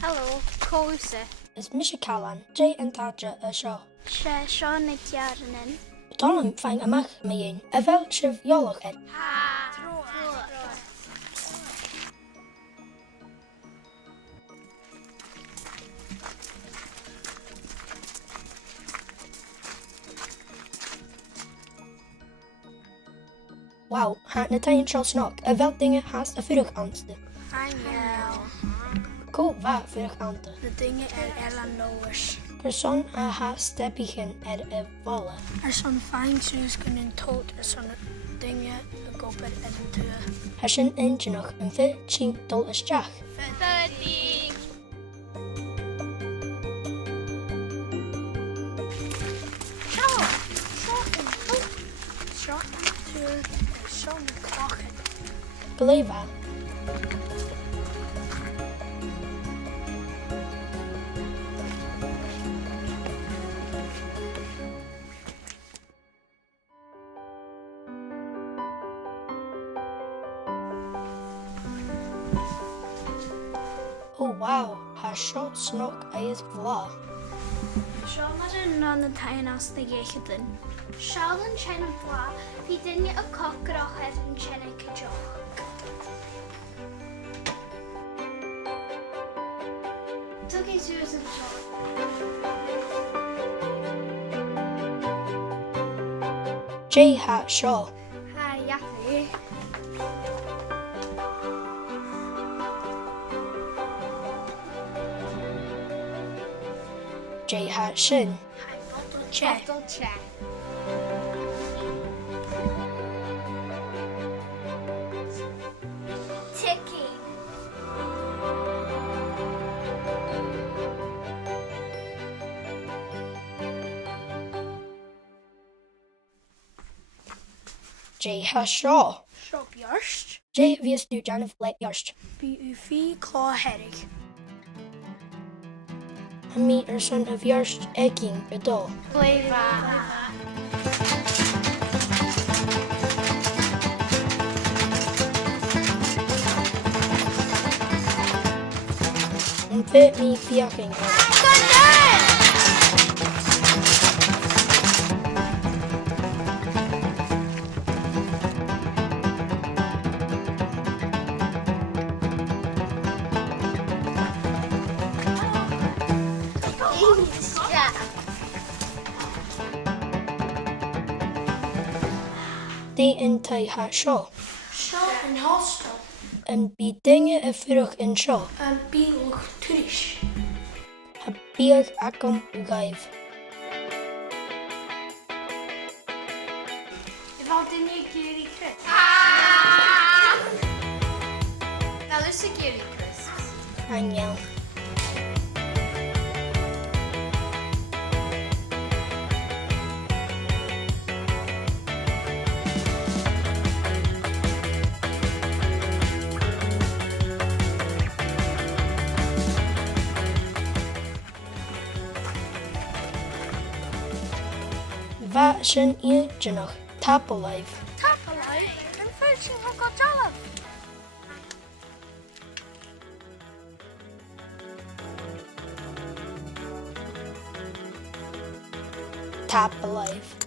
Hello, cósa. Is mis Cailean, Geàrrannan a seo. Sean na Geàrrannan. Táim fein amach mé dhéin, a bheith sibh eolach ed. Wow, ha na tain seo snok, a bheith dinge has a furach anste. Timcheall. Có bheith furach anta. Na dinge Ellen nóis. Gur son a ha stepichin a bhla. Son fine shoes gan in tot son dinge a gopad an tua. Ha sin ingenach an fi sin dul isteach. Fuddy. Shot to Sean clocking. Goléha. Oh wow, ha seo snok is bhla. Sean mar an tain as na Garenin. Sean sin an bla, hí dinge a cocrach ar an sinna cadeach. Tugi Susan Sean. J ha seo. Ha, yaku. J ha sin. Bottle check. Ticky. J ha seo. Shop yarst. J vies nu janif let jarst. B.U.V. clawheading. A mi son of jarst eking bedol. Flavor. An fit mi fiaching. Die in tai ha seo. Shop in hostel. An bí dinge a furach in seo. And B.Loch Turish. Ha bíag acum gaibh. If I didn't Geary Chris. Now there's a Geary Chris. Anjal. Va sin iongantach, Chàrlabhaigh. Tapalai. And fishing I got Jollof. Chàrlabhaigh.